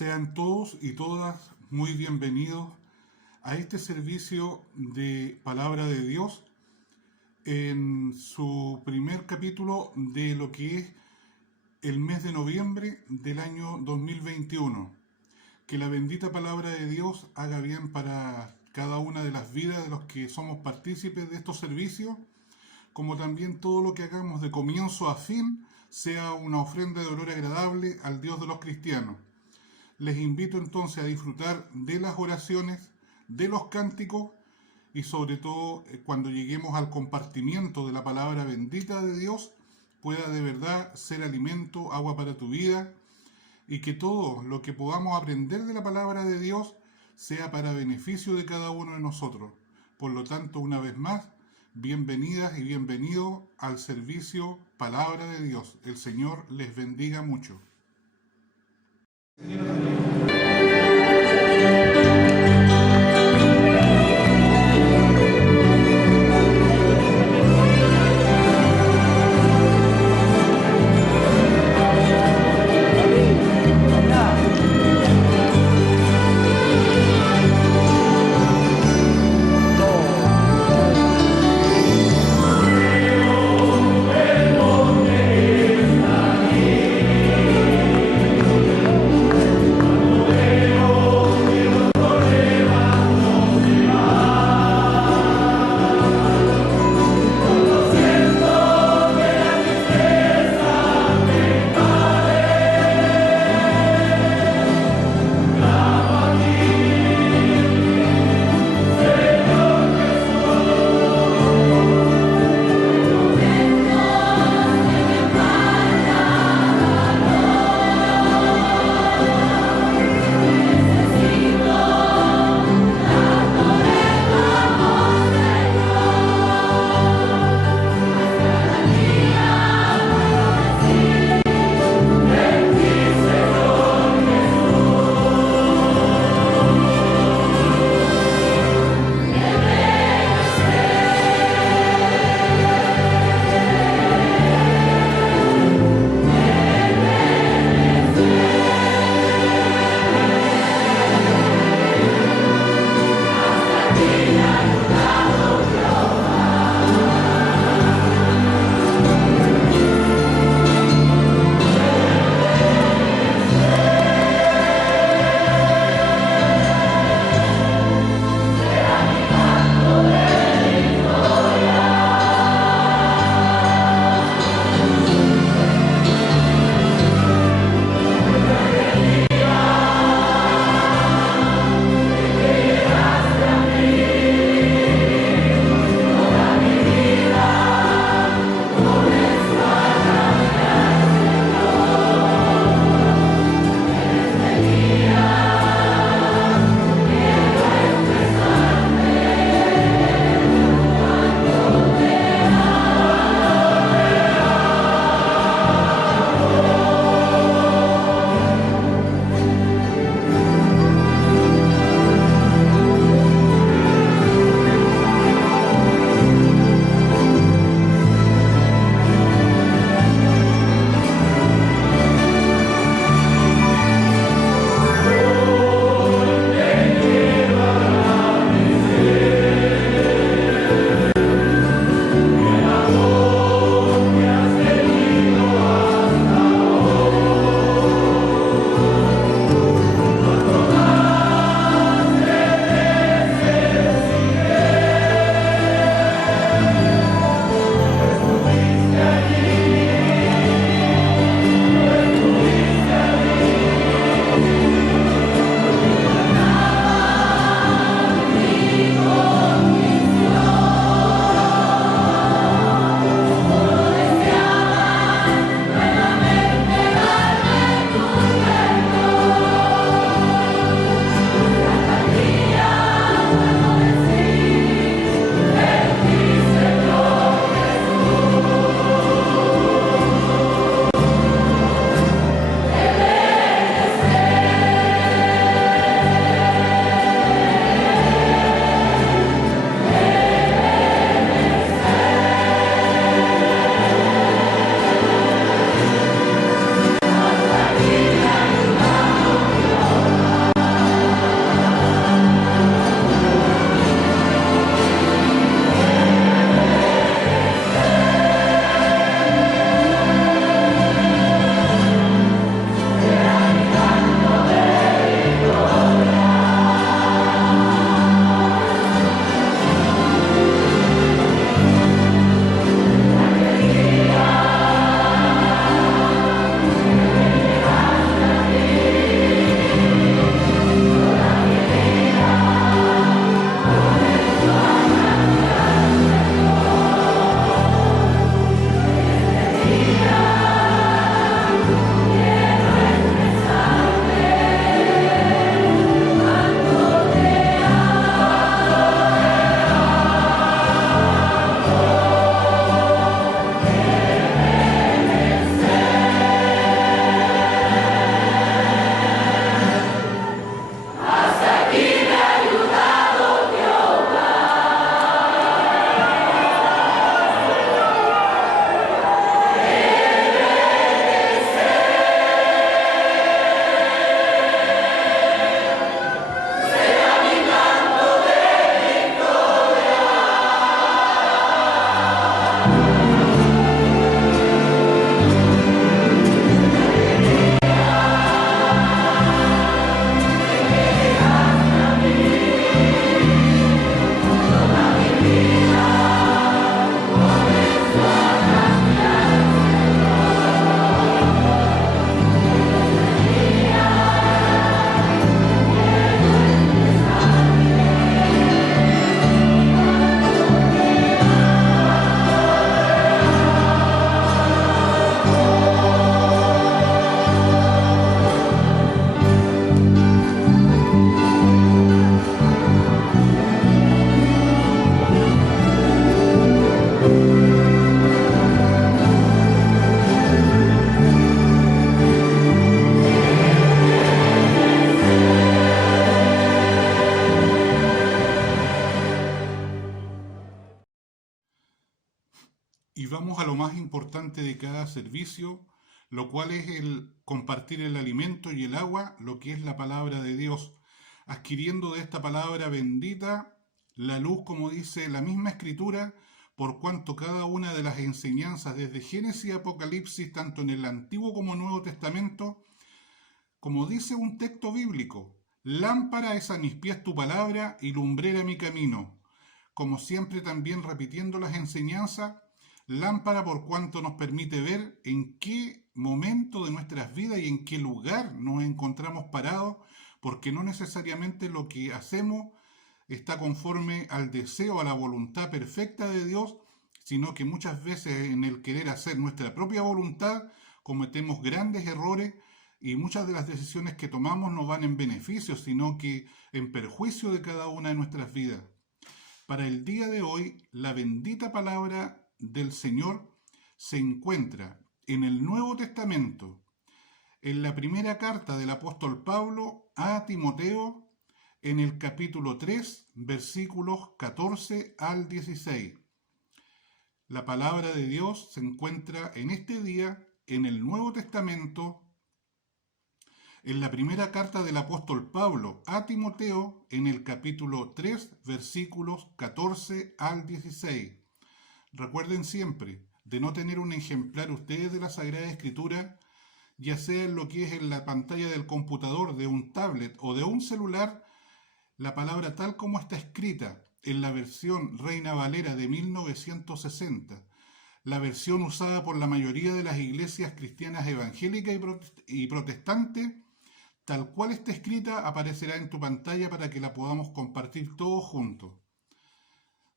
Sean todos y todas muy bienvenidos a este servicio de Palabra de Dios en su primer capítulo de lo que es el mes de noviembre del año 2021. Que la bendita Palabra de Dios haga bien para cada una de las vidas de los que somos partícipes de estos servicios, como también todo lo que hagamos de comienzo a fin sea una ofrenda de olor agradable al Dios de los cristianos. Les invito entonces a disfrutar de las oraciones, de los cánticos y sobre todo cuando lleguemos al compartimiento de la palabra bendita de Dios pueda de verdad ser alimento, agua para tu vida y que todo lo que podamos aprender de la palabra de Dios sea para beneficio de cada uno de nosotros. Por lo tanto, una vez más, bienvenidas y bienvenidos al servicio Palabra de Dios. El Señor les bendiga mucho. Vamos a lo más importante de cada servicio, lo cual es el compartir el alimento y el agua, lo que es la palabra de Dios, adquiriendo de esta palabra bendita la luz, como dice la misma Escritura, por cuanto cada una de las enseñanzas desde Génesis y Apocalipsis, tanto en el Antiguo como Nuevo Testamento, como dice un texto bíblico, lámpara es a mis pies tu palabra y lumbrera mi camino. Como siempre también repitiendo las enseñanzas, lámpara por cuanto nos permite ver en qué momento de nuestras vidas y en qué lugar nos encontramos parados, porque no necesariamente lo que hacemos está conforme al deseo, a la voluntad perfecta de Dios, sino que muchas veces en el querer hacer nuestra propia voluntad cometemos grandes errores y muchas de las decisiones que tomamos no van en beneficio, sino que en perjuicio de cada una de nuestras vidas. Para el día de hoy, la bendita palabra del Señor se encuentra en el Nuevo Testamento, en la primera carta del apóstol Pablo a Timoteo, en el capítulo 3, versículos 14 al 16. La palabra de Dios se encuentra en este día en el Nuevo Testamento, en la primera carta del apóstol Pablo a Timoteo, en el capítulo 3, versículos 14 al 16. Recuerden siempre de no tener un ejemplar ustedes de la Sagrada Escritura, ya sea en lo que es en la pantalla del computador, de un tablet o de un celular, la palabra tal como está escrita en la versión Reina Valera de 1960, la versión usada por la mayoría de las iglesias cristianas evangélicas y protestantes, tal cual está escrita, aparecerá en tu pantalla para que la podamos compartir todos juntos.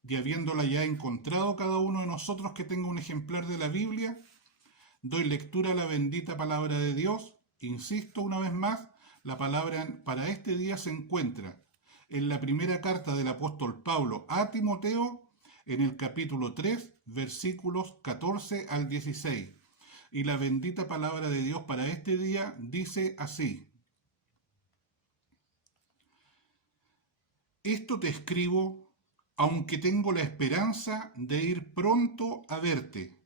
Y habiéndola ya encontrado cada uno de nosotros que tenga un ejemplar de la Biblia, doy lectura a la bendita palabra de Dios. Insisto una vez más, la palabra para este día se encuentra en la primera carta del apóstol Pablo a Timoteo, en el capítulo 3, versículos 14 al 16. Y la bendita palabra de Dios para este día dice así: Esto te escribo, aunque tengo la esperanza de ir pronto a verte,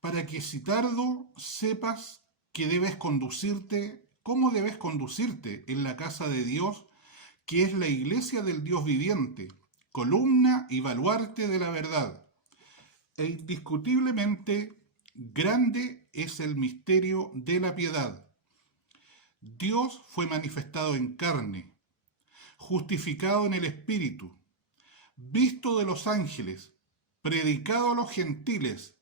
para que si tardo sepas que debes conducirte, cómo debes conducirte en la casa de Dios, que es la iglesia del Dios viviente, columna y baluarte de la verdad. E indiscutiblemente grande es el misterio de la piedad. Dios fue manifestado en carne, justificado en el Espíritu, visto de los ángeles, predicado a los gentiles,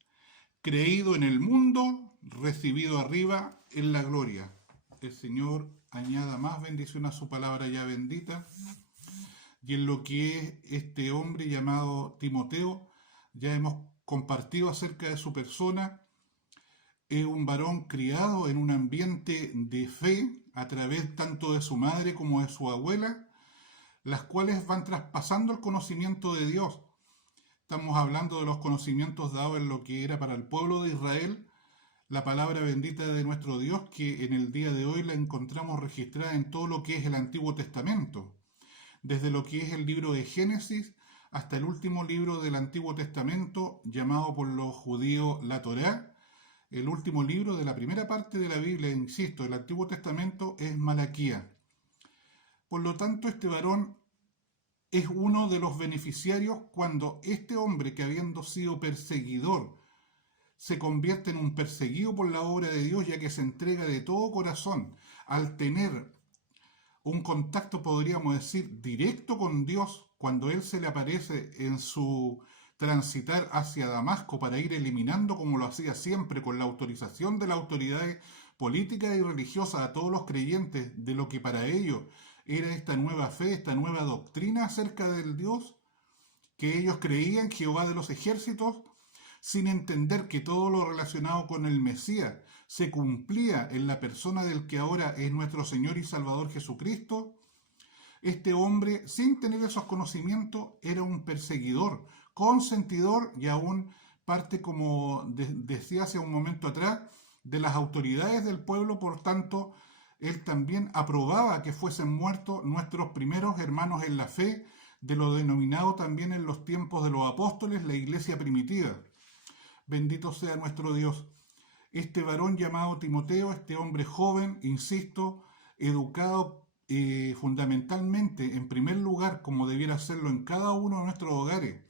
creído en el mundo, recibido arriba en la gloria. El Señor añada más bendición a su palabra ya bendita. Y en lo que es este hombre llamado Timoteo, ya hemos compartido acerca de su persona. Es un varón criado en un ambiente de fe a través tanto de su madre como de su abuela, las cuales van traspasando el conocimiento de Dios. Estamos hablando de los conocimientos dados en lo que era para el pueblo de Israel, la palabra bendita de nuestro Dios, que en el día de hoy la encontramos registrada en todo lo que es el Antiguo Testamento, desde lo que es el libro de Génesis hasta el último libro del Antiguo Testamento, llamado por los judíos la Torá. El último libro de la primera parte de la Biblia, insisto, el Antiguo Testamento es Malaquías. Por lo tanto, este varón es uno de los beneficiarios cuando este hombre, que habiendo sido perseguidor, se convierte en un perseguido por la obra de Dios, ya que se entrega de todo corazón al tener un contacto, podríamos decir, directo con Dios, cuando Él se le aparece en su transitar hacia Damasco para ir eliminando, como lo hacía siempre, con la autorización de las autoridades políticas y religiosas, a todos los creyentes de lo que para ellos era esta nueva fe, esta nueva doctrina acerca del Dios, que ellos creían, Jehová de los ejércitos, sin entender que todo lo relacionado con el Mesías se cumplía en la persona del que ahora es nuestro Señor y Salvador Jesucristo. Este hombre, sin tener esos conocimientos, era un perseguidor, consentidor y aún parte, como decía hace un momento atrás, de las autoridades del pueblo. Por tanto, él también aprobaba que fuesen muertos nuestros primeros hermanos en la fe, de lo denominado también en los tiempos de los apóstoles la iglesia primitiva. Bendito sea nuestro Dios. Este varón llamado Timoteo, este hombre joven, insisto, educado fundamentalmente, en primer lugar, como debiera hacerlo en cada uno de nuestros hogares,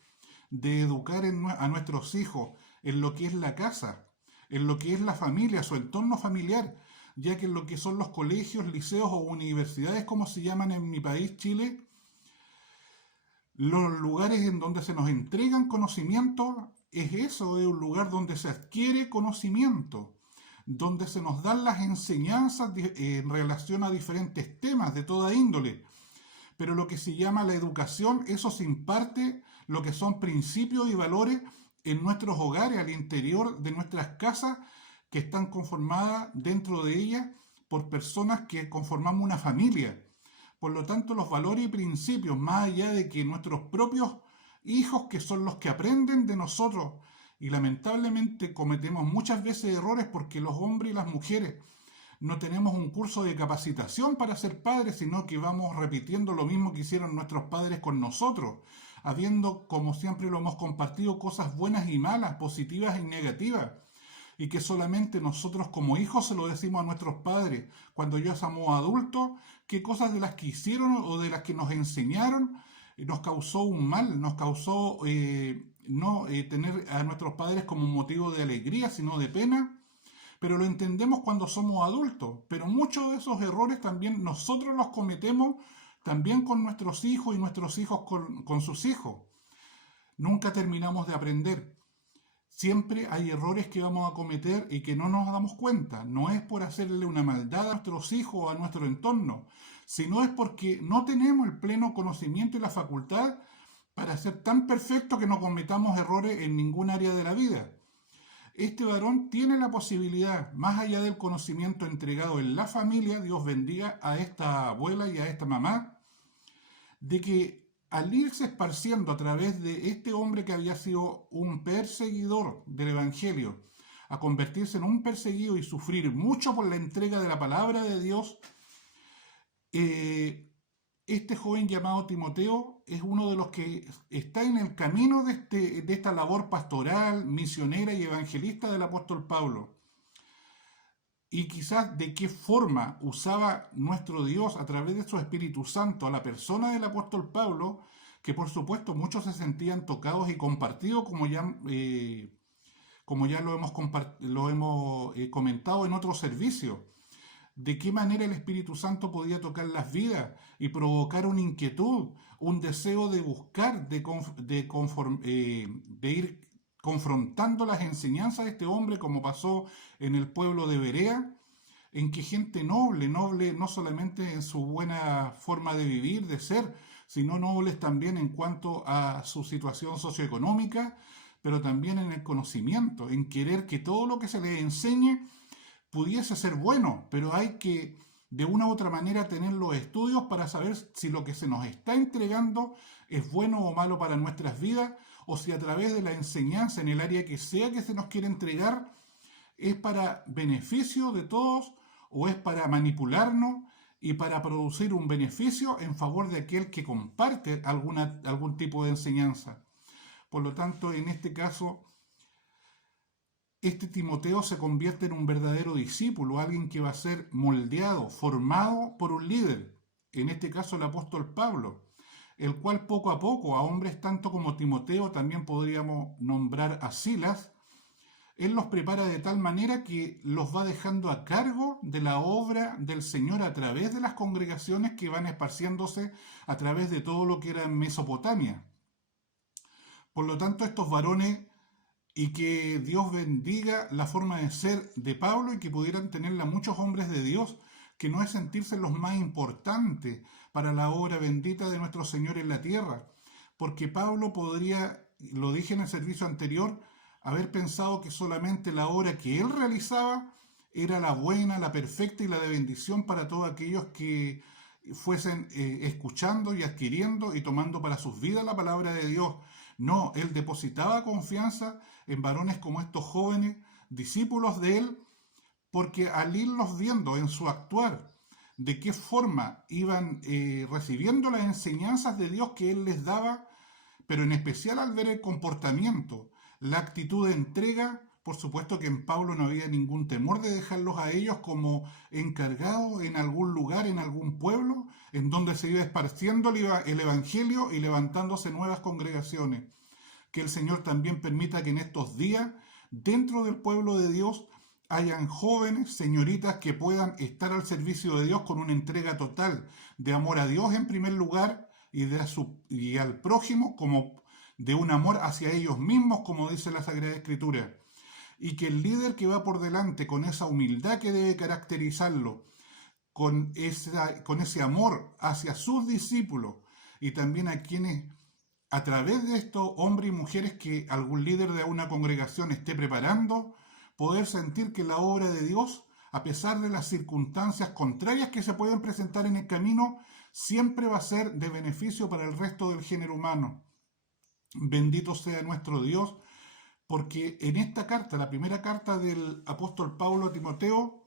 de educar a nuestros hijos en lo que es la casa, en lo que es la familia, su entorno familiar, ya que en lo que son los colegios, liceos o universidades, como se llaman en mi país, Chile, los lugares en donde se nos entregan conocimientos, es eso, es un lugar donde se adquiere conocimiento, donde se nos dan las enseñanzas en relación a diferentes temas de toda índole. Pero lo que se llama la educación, eso se imparte lo que son principios y valores en nuestros hogares, al interior de nuestras casas, que están conformadas dentro de ellas por personas que conformamos una familia. Por lo tanto, los valores y principios, más allá de que nuestros propios hijos, que son los que aprenden de nosotros, y lamentablemente cometemos muchas veces errores porque los hombres y las mujeres no tenemos un curso de capacitación para ser padres, sino que vamos repitiendo lo mismo que hicieron nuestros padres con nosotros, habiendo, como siempre lo hemos compartido, cosas buenas y malas, positivas y negativas, y que solamente nosotros como hijos se lo decimos a nuestros padres cuando ya somos adultos, qué cosas de las que hicieron o de las que nos enseñaron nos causó un mal, nos causó no tener a nuestros padres como un motivo de alegría, sino de pena. Pero lo entendemos cuando somos adultos. Pero muchos de esos errores también nosotros los cometemos también con nuestros hijos y nuestros hijos con sus hijos. Nunca terminamos de aprender. Siempre hay errores que vamos a cometer y que no nos damos cuenta. No es por hacerle una maldad a nuestros hijos o a nuestro entorno, sino es porque no tenemos el pleno conocimiento y la facultad para ser tan perfectos que no cometamos errores en ningún área de la vida. Este varón tiene la posibilidad, más allá del conocimiento entregado en la familia, Dios bendiga a esta abuela y a esta mamá, de que al irse esparciendo a través de este hombre que había sido un perseguidor del Evangelio, a convertirse en un perseguido y sufrir mucho por la entrega de la palabra de Dios, este joven llamado Timoteo es uno de los que está en el camino de esta labor pastoral, misionera y evangelista del apóstol Pablo. Y quizás de qué forma usaba nuestro Dios a través de su Espíritu Santo a la persona del apóstol Pablo, que por supuesto muchos se sentían tocados y compartidos, como ya lo hemos comentado en otro servicio. De qué manera el Espíritu Santo podía tocar las vidas y provocar una inquietud, un deseo de buscar, de ir confrontando las enseñanzas de este hombre, como pasó en el pueblo de Berea, en que gente noble no solamente en su buena forma de vivir, de ser, sino nobles también en cuanto a su situación socioeconómica, pero también en el conocimiento, en querer que todo lo que se les enseñe pudiese ser bueno, pero hay que de una u otra manera tener los estudios para saber si lo que se nos está entregando es bueno o malo para nuestras vidas, o si a través de la enseñanza en el área que sea que se nos quiere entregar es para beneficio de todos o es para manipularnos y para producir un beneficio en favor de aquel que comparte algún tipo de enseñanza. Por lo tanto, en este caso, este Timoteo se convierte en un verdadero discípulo, alguien que va a ser moldeado, formado por un líder, en este caso el apóstol Pablo, el cual poco a poco, a hombres tanto como Timoteo, también podríamos nombrar a Silas, él los prepara de tal manera que los va dejando a cargo de la obra del Señor a través de las congregaciones que van esparciéndose a través de todo lo que era Mesopotamia. Por lo tanto, estos varones, y que Dios bendiga la forma de ser de Pablo y que pudieran tenerla muchos hombres de Dios, que no es sentirse los más importantes para la obra bendita de nuestro Señor en la tierra, porque Pablo podría, lo dije en el servicio anterior, haber pensado que solamente la obra que él realizaba era la buena, la perfecta y la de bendición para todos aquellos que fuesen escuchando y adquiriendo y tomando para sus vidas la palabra de Dios. No, él depositaba confianza en varones como estos jóvenes, discípulos de él, porque al irlos viendo en su actuar, de qué forma iban recibiendo las enseñanzas de Dios que él les daba, pero en especial al ver el comportamiento La actitud de entrega, por supuesto que en Pablo no había ningún temor de dejarlos a ellos como encargados en algún lugar, en algún pueblo, en donde se iba esparciendo el Evangelio y levantándose nuevas congregaciones. Que el Señor también permita que en estos días, dentro del pueblo de Dios, hayan jóvenes, señoritas que puedan estar al servicio de Dios con una entrega total de amor a Dios en primer lugar y al prójimo como de un amor hacia ellos mismos, como dice la Sagrada Escritura. Y que el líder que va por delante con esa humildad que debe caracterizarlo, con ese amor hacia sus discípulos y también a quienes, a través de estos hombres y mujeres que algún líder de una congregación esté preparando, poder sentir que la obra de Dios, a pesar de las circunstancias contrarias que se pueden presentar en el camino, siempre va a ser de beneficio para el resto del género humano. Bendito sea nuestro Dios, porque en esta carta, la primera carta del apóstol Pablo a Timoteo,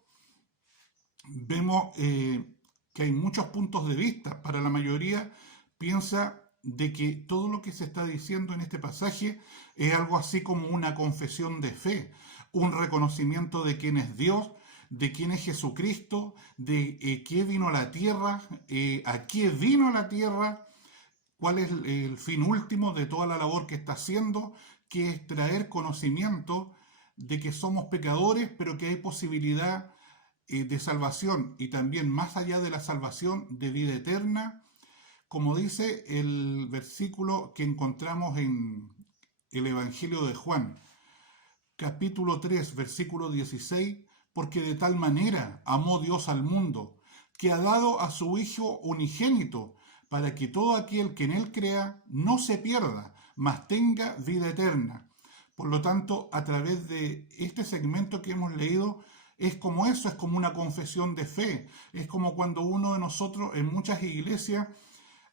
vemos que hay muchos puntos de vista. Para la mayoría piensa de que todo lo que se está diciendo en este pasaje es algo así como una confesión de fe, un reconocimiento de quién es Dios, de quién es Jesucristo, de qué vino a la tierra, a qué vino a la tierra, cuál es el fin último de toda la labor que está haciendo, que es traer conocimiento de que somos pecadores, pero que hay posibilidad de salvación y también más allá de la salvación de vida eterna, como dice el versículo que encontramos en el Evangelio de Juan, capítulo 3, versículo 16, porque de tal manera amó Dios al mundo, que ha dado a su Hijo unigénito, para que todo aquel que en él crea no se pierda, mas tenga vida eterna. Por lo tanto, a través de este segmento que hemos leído, es como eso, es como una confesión de fe. Es como cuando uno de nosotros en muchas iglesias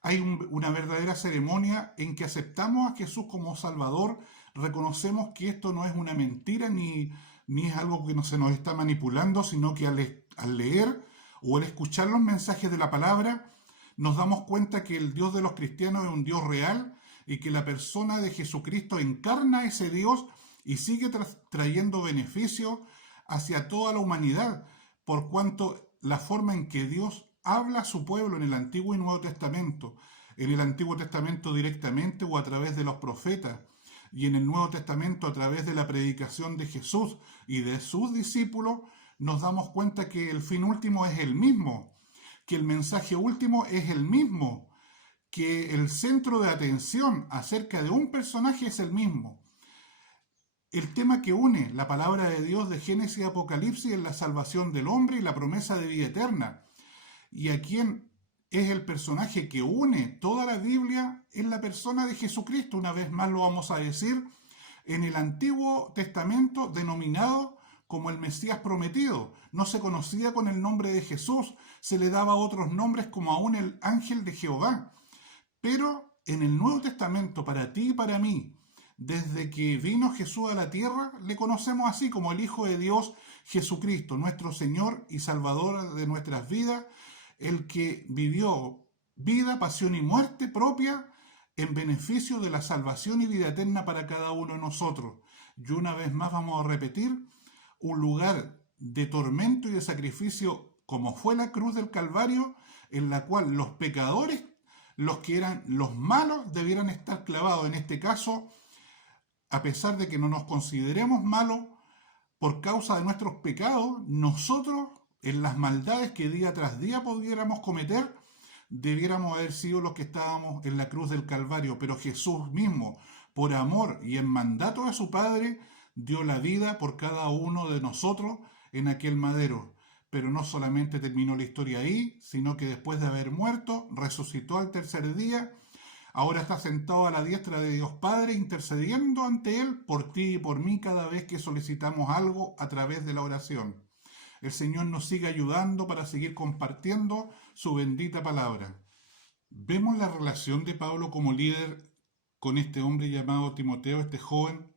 hay una verdadera ceremonia en que aceptamos a Jesús como Salvador, reconocemos que esto no es una mentira ni es algo que no se nos está manipulando, sino que al leer o al escuchar los mensajes de la palabra, nos damos cuenta que el Dios de los cristianos es un Dios real y que la persona de Jesucristo encarna a ese Dios y sigue trayendo beneficios hacia toda la humanidad, por cuanto la forma en que Dios habla a su pueblo en el Antiguo y Nuevo Testamento, en el Antiguo Testamento directamente o a través de los profetas, y en el Nuevo Testamento a través de la predicación de Jesús y de sus discípulos, nos damos cuenta que el fin último es el mismo, que el mensaje último es el mismo, que el centro de atención acerca de un personaje es el mismo. El tema que une la palabra de Dios de Génesis y Apocalipsis es la salvación del hombre y la promesa de vida eterna. Y a quien es el personaje que une toda la Biblia es la persona de Jesucristo. Una vez más lo vamos a decir, en el Antiguo Testamento denominado como el Mesías prometido. No se conocía con el nombre de Jesús, se le daba otros nombres como aún el ángel de Jehová. Pero en el Nuevo Testamento, para ti y para mí, desde que vino Jesús a la tierra, le conocemos así como el Hijo de Dios, Jesucristo, nuestro Señor y Salvador de nuestras vidas, el que vivió vida, pasión y muerte propia en beneficio de la salvación y vida eterna para cada uno de nosotros. Y una vez más vamos a repetir, un lugar de tormento y de sacrificio como fue la cruz del Calvario, en la cual los pecadores, los que eran los malos, debieran estar clavados. En este caso, a pesar de que no nos consideremos malos, por causa de nuestros pecados, nosotros, en las maldades que día tras día pudiéramos cometer, debiéramos haber sido los que estábamos en la cruz del Calvario. Pero Jesús mismo, por amor y en mandato de su Padre, dio la vida por cada uno de nosotros en aquel madero. Pero no solamente terminó la historia ahí, sino que después de haber muerto, resucitó al tercer día. Ahora está sentado a la diestra de Dios Padre, intercediendo ante Él por ti y por mí cada vez que solicitamos algo a través de la oración. El Señor nos sigue ayudando para seguir compartiendo su bendita palabra. Vemos la relación de Pablo como líder con este hombre llamado Timoteo, este joven,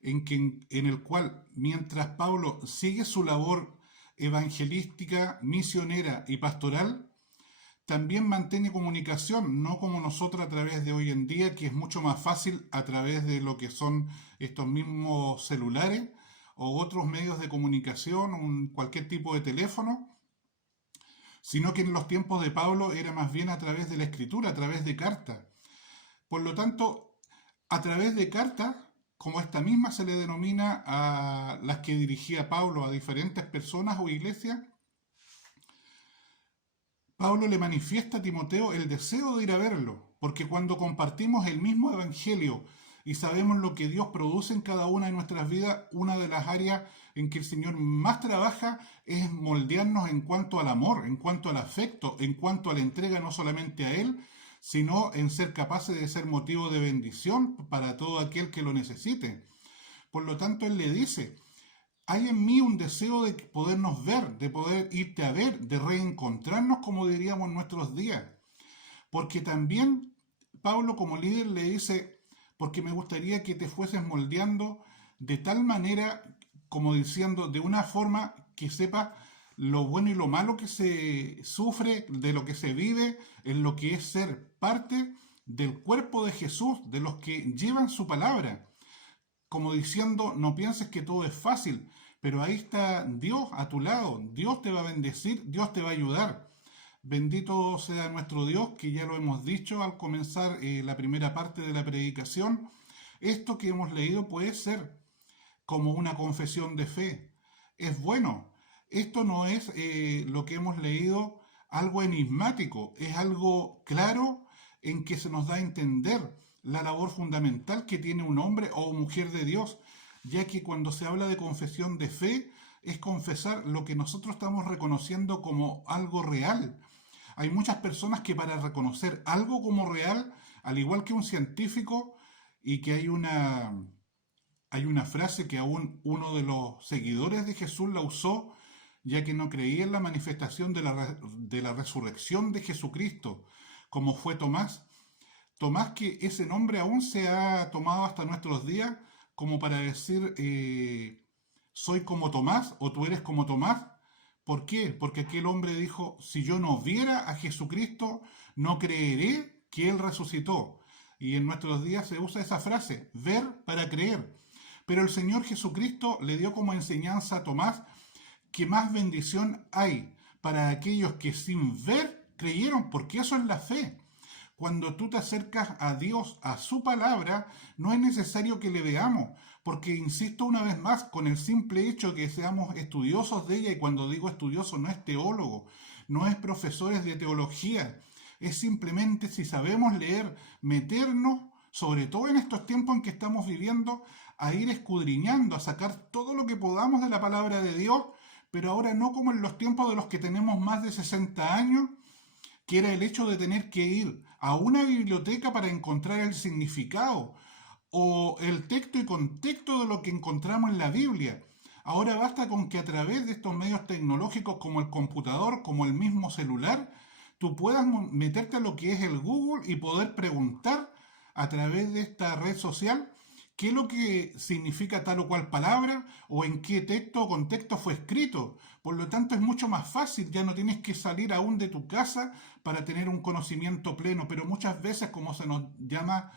en el cual, mientras Pablo sigue su labor evangelística, misionera y pastoral, también mantiene comunicación, no como nosotros a través de hoy en día, que es mucho más fácil a través de lo que son estos mismos celulares o otros medios de comunicación, cualquier tipo de teléfono, sino que en los tiempos de Pablo era más bien a través de la escritura, a través de cartas. Por lo tanto, a través de cartas, como esta misma se le denomina a las que dirigía Pablo a diferentes personas o iglesias, Pablo le manifiesta a Timoteo el deseo de ir a verlo, porque cuando compartimos el mismo evangelio y sabemos lo que Dios produce en cada una de nuestras vidas, una de las áreas en que el Señor más trabaja es moldearnos en cuanto al amor, en cuanto al afecto, en cuanto a la entrega no solamente a Él, sino en ser capaces de ser motivo de bendición para todo aquel que lo necesite. Por lo tanto, Él le dice, hay en mí un deseo de podernos ver, de poder irte a ver, de reencontrarnos, como diríamos en nuestros días. Porque también Pablo como líder le dice, porque me gustaría que te fueses moldeando de tal manera, como diciendo, de una forma que sepas lo bueno y lo malo que se sufre, de lo que se vive, en lo que es ser parte del cuerpo de Jesús, de los que llevan su palabra. Como diciendo, no pienses que todo es fácil, pero ahí está Dios a tu lado, Dios te va a bendecir, Dios te va a ayudar. Bendito sea nuestro Dios, que ya lo hemos dicho al comenzar la primera parte de la predicación. Esto que hemos leído puede ser como una confesión de fe. Es bueno. Esto no es lo que hemos leído algo enigmático, es algo claro en que se nos da a entender la labor fundamental que tiene un hombre o mujer de Dios, ya que cuando se habla de confesión de fe es confesar lo que nosotros estamos reconociendo como algo real. Hay muchas personas que para reconocer algo como real, al igual que un científico, y que hay una frase que aún uno de los seguidores de Jesús la usó, ya que no creía en la manifestación de la resurrección de Jesucristo, como fue Tomás. Tomás, que ese nombre aún se ha tomado hasta nuestros días como para decir, soy como Tomás o tú eres como Tomás. ¿Por qué? Porque aquel hombre dijo, si yo no viera a Jesucristo, no creeré que Él resucitó. Y en nuestros días se usa esa frase, ver para creer. Pero el Señor Jesucristo le dio como enseñanza a Tomás que más bendición hay para aquellos que sin ver creyeron, porque eso es la fe. Cuando tú te acercas a Dios, a su palabra, no es necesario que le veamos, porque insisto una vez más, con el simple hecho que seamos estudiosos de ella, y cuando digo estudioso no es teólogo, no es profesores de teología, es simplemente si sabemos leer, meternos, sobre todo en estos tiempos en que estamos viviendo, a ir escudriñando, a sacar todo lo que podamos de la palabra de Dios, pero ahora no como en los tiempos de los que tenemos más de 60 años, que era el hecho de tener que ir a una biblioteca para encontrar el significado o el texto y contexto de lo que encontramos en la Biblia. Ahora basta con que a través de estos medios tecnológicos como el computador, como el mismo celular, tú puedas meterte a lo que es el Google y poder preguntar a través de esta red social qué es lo que significa tal o cual palabra o en qué texto o contexto fue escrito. Por lo tanto, es mucho más fácil, ya no tienes que salir aún de tu casa para tener un conocimiento pleno, pero muchas veces, como se nos llama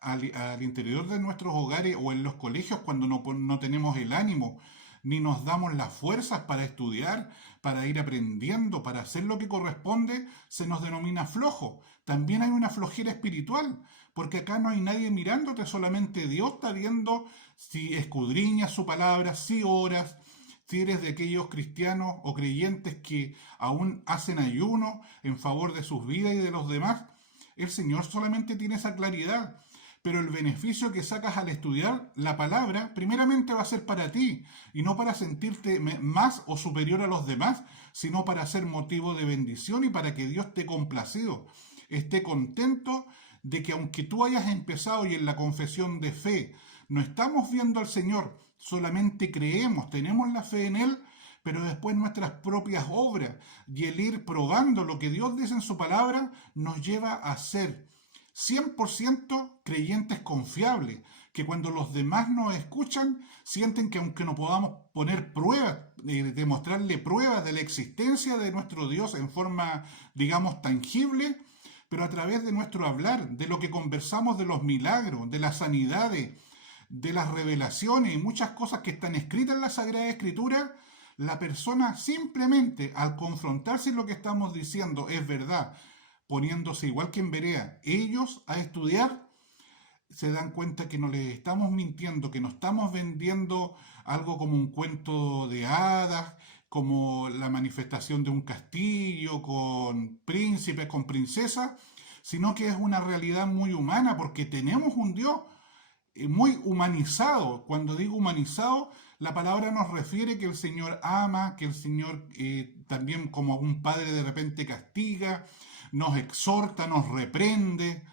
al interior de nuestros hogares o en los colegios, cuando no tenemos el ánimo, ni nos damos las fuerzas para estudiar, para ir aprendiendo, para hacer lo que corresponde, se nos denomina flojo. También hay una flojera espiritual, porque acá no hay nadie mirándote, solamente Dios está viendo si escudriñas su palabra, si oras, si eres de aquellos cristianos o creyentes que aún hacen ayuno en favor de sus vidas y de los demás. El Señor solamente tiene esa claridad. Pero el beneficio que sacas al estudiar la palabra, primeramente va a ser para ti, y no para sentirte más o superior a los demás, sino para ser motivo de bendición y para que Dios esté complacido, esté contento de que aunque tú hayas empezado y en la confesión de fe no estamos viendo al Señor, solamente creemos, tenemos la fe en Él, pero después nuestras propias obras y el ir probando lo que Dios dice en su palabra nos lleva a ser 100% creyentes confiables, que cuando los demás nos escuchan, sienten que aunque no podamos poner pruebas, demostrarle pruebas de la existencia de nuestro Dios en forma, digamos, tangible, pero a través de nuestro hablar, de lo que conversamos de los milagros, de las sanidades, de las revelaciones y muchas cosas que están escritas en la Sagrada Escritura, la persona simplemente al confrontarse lo que estamos diciendo es verdad, poniéndose igual que en Berea, ellos a estudiar, se dan cuenta que no les estamos mintiendo, que no estamos vendiendo algo como un cuento de hadas, como la manifestación de un castillo con príncipes, con princesas, sino que es una realidad muy humana porque tenemos un Dios muy humanizado. Cuando digo humanizado, la palabra nos refiere que el Señor ama, que el Señor también como un padre de repente castiga, nos exhorta, nos reprende,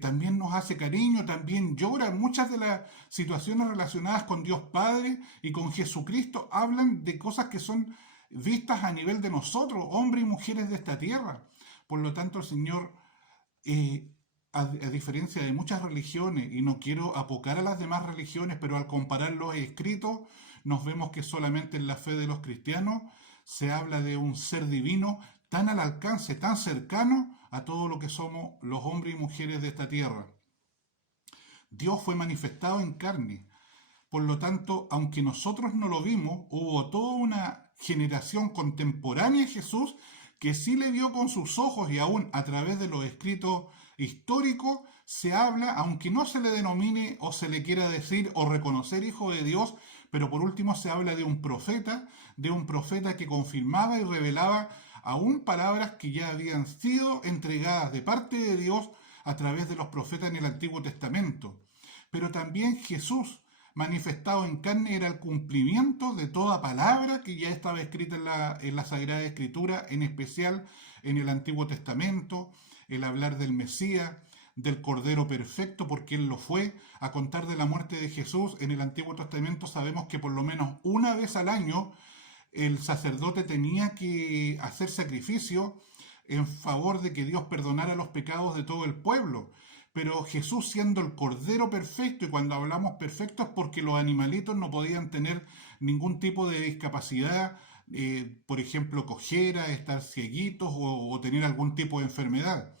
también nos hace cariño, también llora. Muchas de las situaciones relacionadas con Dios Padre y con Jesucristo hablan de cosas que son vistas a nivel de nosotros, hombres y mujeres de esta tierra. Por lo tanto, el Señor, a diferencia de muchas religiones, y no quiero apocar a las demás religiones, pero al comparar los escritos, nos vemos que solamente en la fe de los cristianos se habla de un ser divino tan al alcance, tan cercano a todo lo que somos los hombres y mujeres de esta tierra. Dios fue manifestado en carne. Por lo tanto, aunque nosotros no lo vimos, hubo toda una generación contemporánea de Jesús que sí le vio con sus ojos, y aún a través de los escritos históricos se habla, aunque no se le denomine o se le quiera decir o reconocer hijo de Dios, pero por último se habla de un profeta que confirmaba y revelaba aún palabras que ya habían sido entregadas de parte de Dios a través de los profetas en el Antiguo Testamento. Pero también Jesús, manifestado en carne, era el cumplimiento de toda palabra que ya estaba escrita en la Sagrada Escritura, en especial en el Antiguo Testamento, el hablar del Mesías, del Cordero Perfecto, porque Él lo fue. A contar de la muerte de Jesús en el Antiguo Testamento sabemos que por lo menos una vez al año el sacerdote tenía que hacer sacrificio en favor de que Dios perdonara los pecados de todo el pueblo. Pero Jesús, siendo el Cordero Perfecto, y cuando hablamos perfecto es porque los animalitos no podían tener ningún tipo de discapacidad, por ejemplo, cojera, estar cieguitos o tener algún tipo de enfermedad.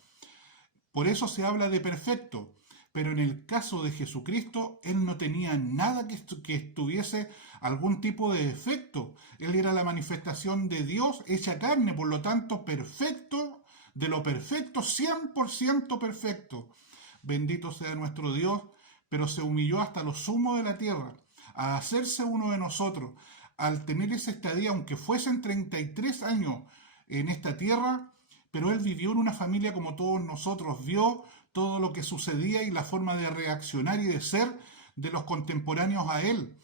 Por eso se habla de perfecto. Pero en el caso de Jesucristo, Él no tenía nada que estuviese algún tipo de defecto. Él era la manifestación de Dios hecha carne, por lo tanto, perfecto, de lo perfecto, 100% perfecto. Bendito sea nuestro Dios, pero se humilló hasta lo sumo de la tierra, a hacerse uno de nosotros, al tener esa estadía, aunque fuesen 33 años en esta tierra, pero Él vivió en una familia como todos nosotros, vio todo lo que sucedía y la forma de reaccionar y de ser de los contemporáneos a Él.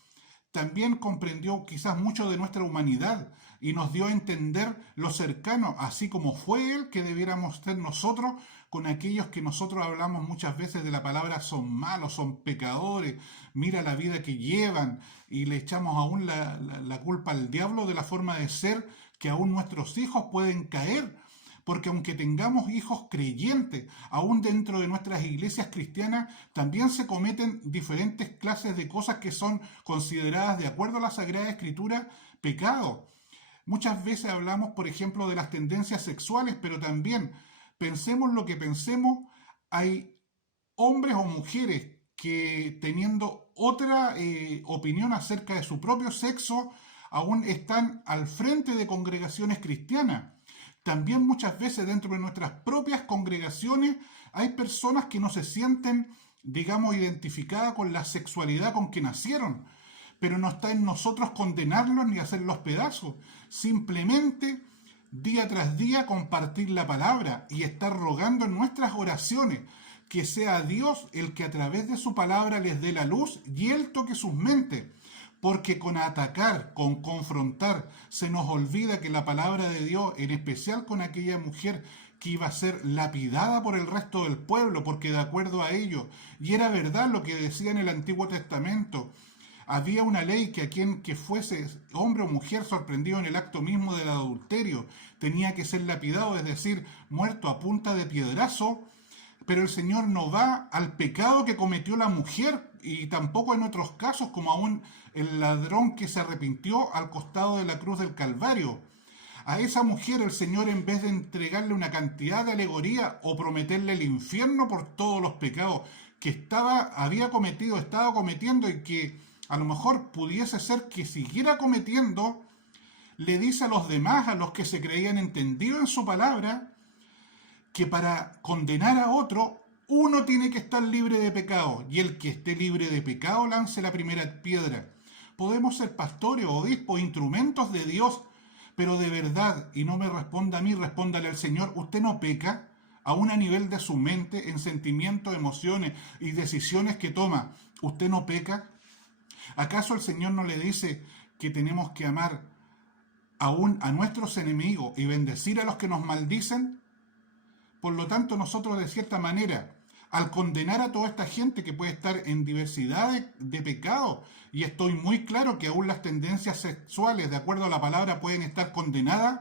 También comprendió quizás mucho de nuestra humanidad y nos dio a entender lo cercano, así como fue Él, que debiéramos ser nosotros con aquellos que nosotros hablamos muchas veces de la palabra son malos, son pecadores, mira la vida que llevan, y le echamos aún la culpa al diablo de la forma de ser que aún nuestros hijos pueden caer. Porque aunque tengamos hijos creyentes, aún dentro de nuestras iglesias cristianas, también se cometen diferentes clases de cosas que son consideradas, de acuerdo a la Sagrada Escritura, pecado. Muchas veces hablamos, por ejemplo, de las tendencias sexuales, pero también, pensemos lo que pensemos, hay hombres o mujeres que, teniendo otra opinión acerca de su propio sexo, aún están al frente de congregaciones cristianas. También muchas veces dentro de nuestras propias congregaciones hay personas que no se sienten, digamos, identificadas con la sexualidad con que nacieron, pero no está en nosotros condenarlos ni hacerlos pedazos, simplemente día tras día compartir la palabra y estar rogando en nuestras oraciones que sea Dios el que a través de su palabra les dé la luz y Él toque sus mentes. Porque con atacar, con confrontar, se nos olvida que la palabra de Dios, en especial con aquella mujer que iba a ser lapidada por el resto del pueblo, porque de acuerdo a ello, y era verdad lo que decía en el Antiguo Testamento, había una ley que a quien que fuese hombre o mujer sorprendido en el acto mismo del adulterio tenía que ser lapidado, es decir, muerto a punta de piedrazo. Pero el Señor no va al pecado que cometió la mujer y tampoco en otros casos, como aún el ladrón que se arrepintió al costado de la cruz del Calvario. A esa mujer el Señor, en vez de entregarle una cantidad de alegoría o prometerle el infierno por todos los pecados que estaba cometiendo y que a lo mejor pudiese ser que siguiera cometiendo, le dice a los demás, a los que se creían entendidos en su palabra, que para condenar a otro, uno tiene que estar libre de pecado, y el que esté libre de pecado lance la primera piedra. Podemos ser pastores, obispos, instrumentos de Dios, pero de verdad, y no me responda a mí, respóndale al Señor, ¿usted no peca? Aún a nivel de su mente, en sentimientos, emociones y decisiones que toma, ¿usted no peca? ¿Acaso el Señor no le dice que tenemos que amar aún a nuestros enemigos y bendecir a los que nos maldicen? Por lo tanto, nosotros de cierta manera, al condenar a toda esta gente que puede estar en diversidad de pecados, y estoy muy claro que aún las tendencias sexuales, de acuerdo a la palabra, pueden estar condenadas,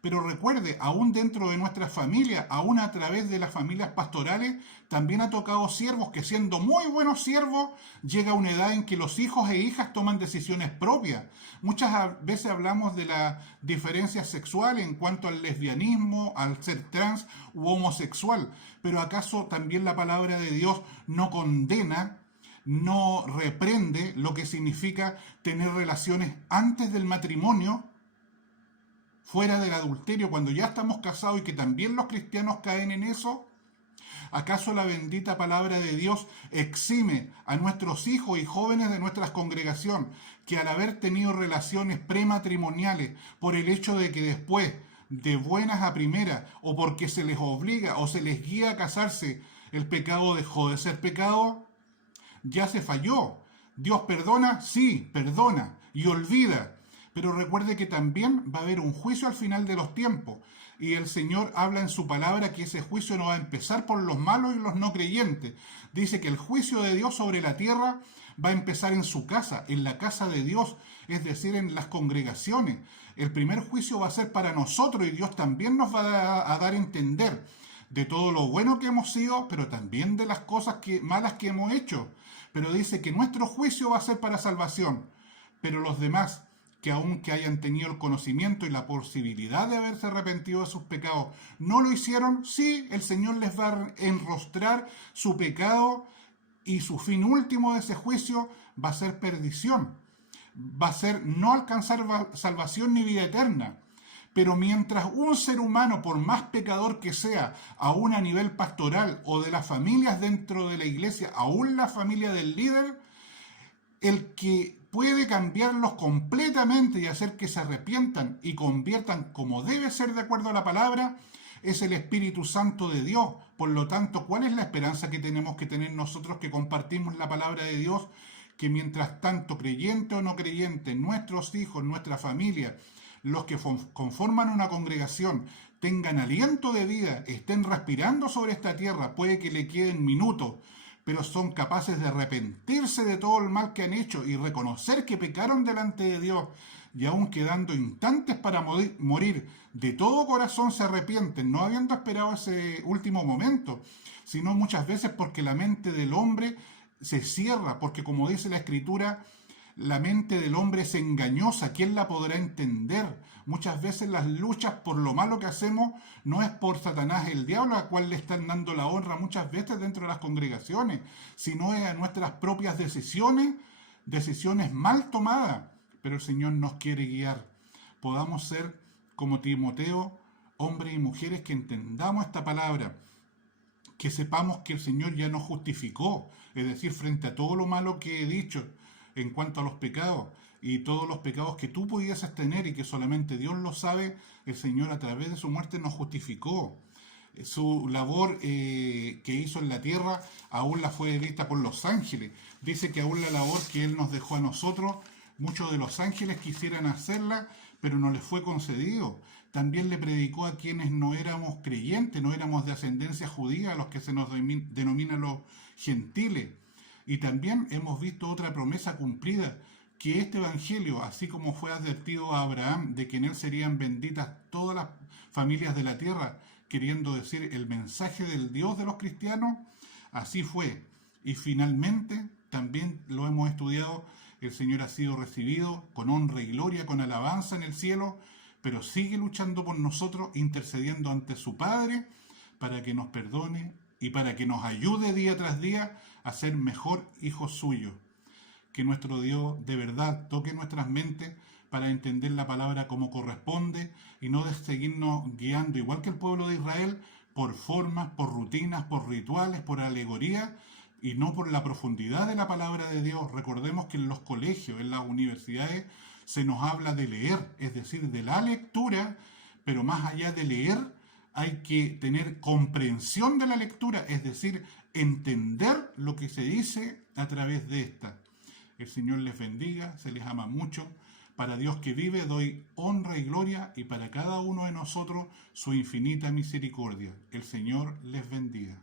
pero recuerde, aún dentro de nuestra familia, aún a través de las familias pastorales, también ha tocado siervos que, siendo muy buenos siervos, llega a una edad en que los hijos e hijas toman decisiones propias. Muchas veces hablamos de la diferencia sexual en cuanto al lesbianismo, al ser trans u homosexual, pero ¿acaso también la palabra de Dios no condena, no reprende lo que significa tener relaciones antes del matrimonio, fuera del adulterio, cuando ya estamos casados, y que también los cristianos caen en eso? ¿Acaso la bendita palabra de Dios exime a nuestros hijos y jóvenes de nuestra congregación que al haber tenido relaciones prematrimoniales por el hecho de que después, de buenas a primeras, o porque se les obliga o se les guía a casarse, el pecado dejó de ser pecado? Ya se falló. ¿Dios perdona? Sí, perdona y olvida. Pero recuerde que también va a haber un juicio al final de los tiempos. Y el Señor habla en su palabra que ese juicio no va a empezar por los malos y los no creyentes. Dice que el juicio de Dios sobre la tierra va a empezar en su casa, en la casa de Dios, es decir, en las congregaciones. El primer juicio va a ser para nosotros, y Dios también nos va a dar a entender de todo lo bueno que hemos sido, pero también de las cosas malas que hemos hecho. Pero dice que nuestro juicio va a ser para salvación. Pero los demás, que aunque hayan tenido el conocimiento y la posibilidad de haberse arrepentido de sus pecados, no lo hicieron, sí, el Señor les va a enrostrar su pecado, y su fin último de ese juicio va a ser perdición. Va a ser no alcanzar salvación ni vida eterna. Pero mientras un ser humano, por más pecador que sea, aún a nivel pastoral o de las familias dentro de la iglesia, aún la familia del líder, el que puede cambiarlos completamente y hacer que se arrepientan y conviertan como debe ser de acuerdo a la palabra, es el Espíritu Santo de Dios. Por lo tanto, ¿cuál es la esperanza que tenemos que tener nosotros que compartimos la palabra de Dios? Que mientras tanto, creyente o no creyente, nuestros hijos, nuestra familia, los que conforman una congregación, tengan aliento de vida, estén respirando sobre esta tierra, puede que le queden minutos, pero son capaces de arrepentirse de todo el mal que han hecho y reconocer que pecaron delante de Dios, y aún quedando instantes para morir, de todo corazón se arrepienten, no habiendo esperado ese último momento, sino muchas veces porque la mente del hombre se cierra, porque como dice la Escritura, la mente del hombre es engañosa, ¿quién la podrá entender? Muchas veces las luchas por lo malo que hacemos no es por Satanás, el diablo, al cual le están dando la honra muchas veces dentro de las congregaciones, sino es a nuestras propias decisiones mal tomadas. Pero el Señor nos quiere guiar. Podamos ser como Timoteo, hombres y mujeres que entendamos esta palabra, que sepamos que el Señor ya nos justificó, es decir, frente a todo lo malo que he dicho en cuanto a los pecados y todos los pecados que tú pudieses tener y que solamente Dios lo sabe, el Señor a través de su muerte nos justificó. Su labor que hizo en la tierra aún la fue vista por los ángeles. Dice que aún la labor que Él nos dejó a nosotros, muchos de los ángeles quisieran hacerla, pero no les fue concedido. También le predicó a quienes no éramos creyentes, no éramos de ascendencia judía, a los que se nos denominan los gentiles. Y también hemos visto otra promesa cumplida, que este evangelio, así como fue advertido a Abraham de que en él serían benditas todas las familias de la tierra, queriendo decir el mensaje del Dios de los cristianos. Así fue. Y finalmente, también lo hemos estudiado, el Señor ha sido recibido con honra y gloria, con alabanza en el cielo, pero sigue luchando por nosotros, intercediendo ante su Padre para que nos perdone y para que nos ayude día tras día a ser mejor hijos suyos. Que nuestro Dios de verdad toque nuestras mentes para entender la palabra como corresponde y no de seguirnos guiando, igual que el pueblo de Israel, por formas, por rutinas, por rituales, por alegorías, y no por la profundidad de la palabra de Dios. Recordemos que en los colegios, en las universidades, se nos habla de leer, es decir, de la lectura, pero más allá de leer, hay que tener comprensión de la lectura, es decir, entender lo que se dice a través de esta. El Señor les bendiga, se les ama mucho. Para Dios que vive doy honra y gloria, y para cada uno de nosotros su infinita misericordia. El Señor les bendiga.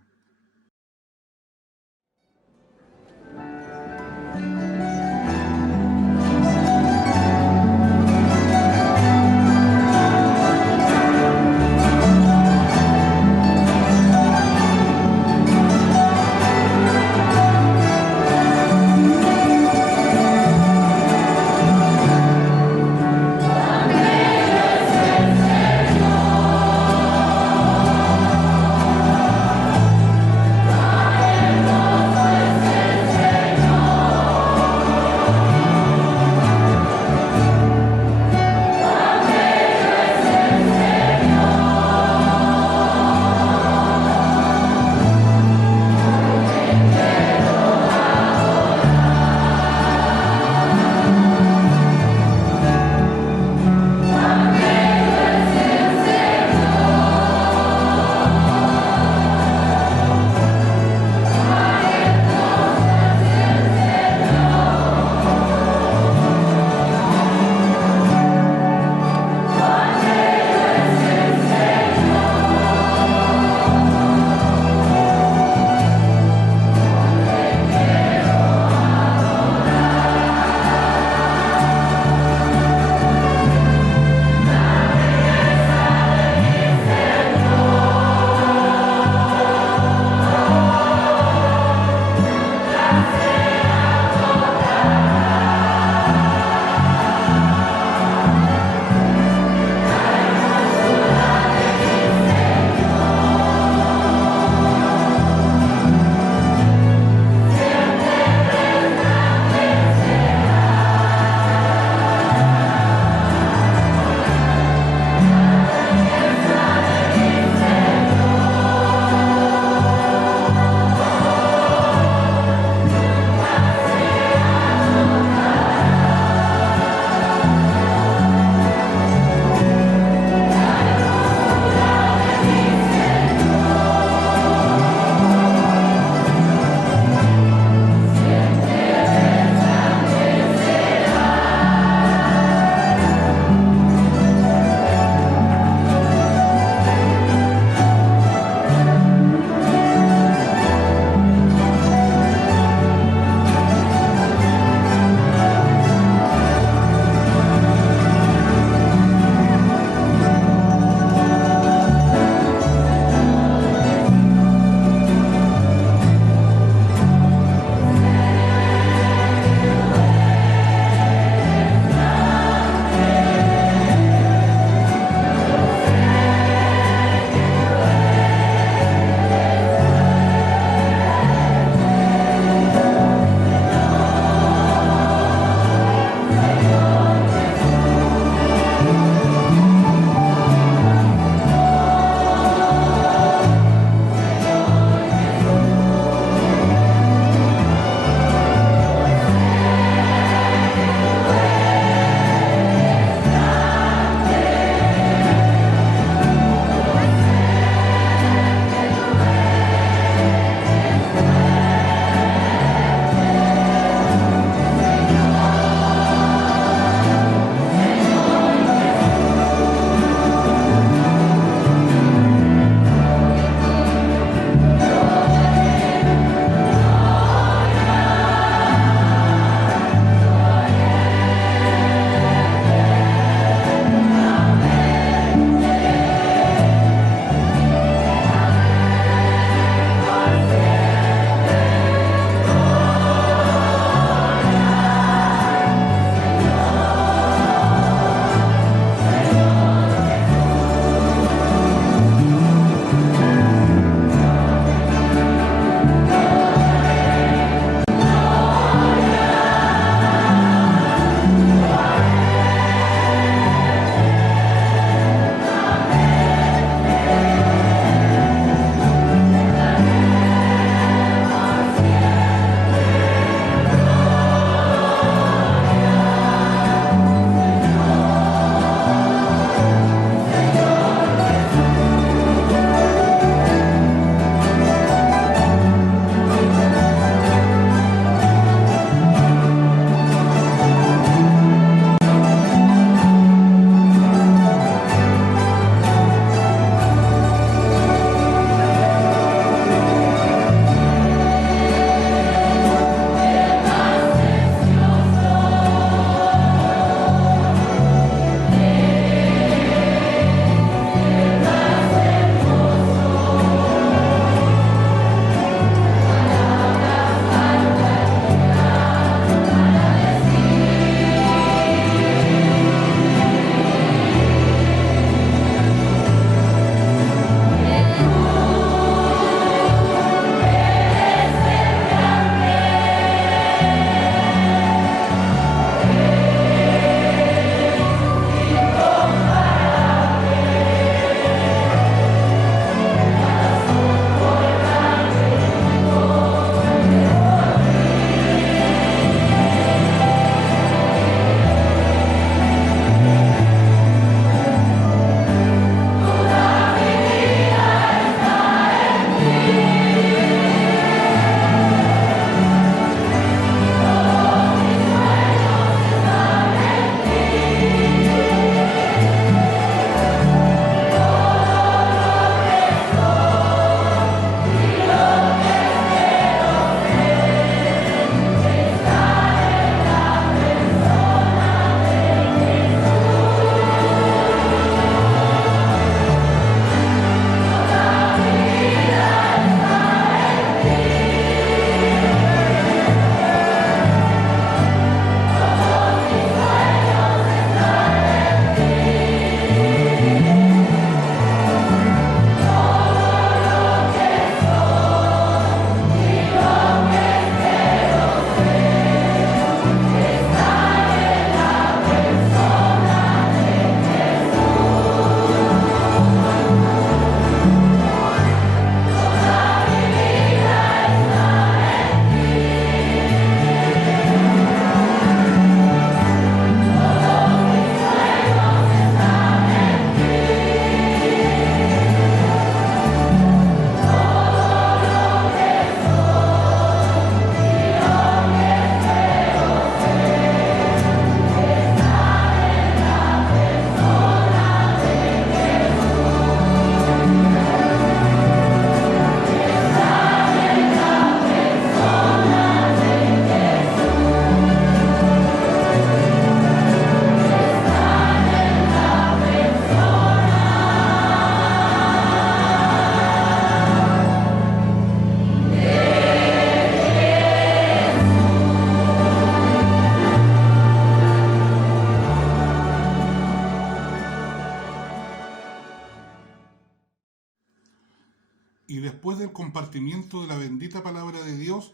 Y después del compartimiento de la bendita palabra de Dios,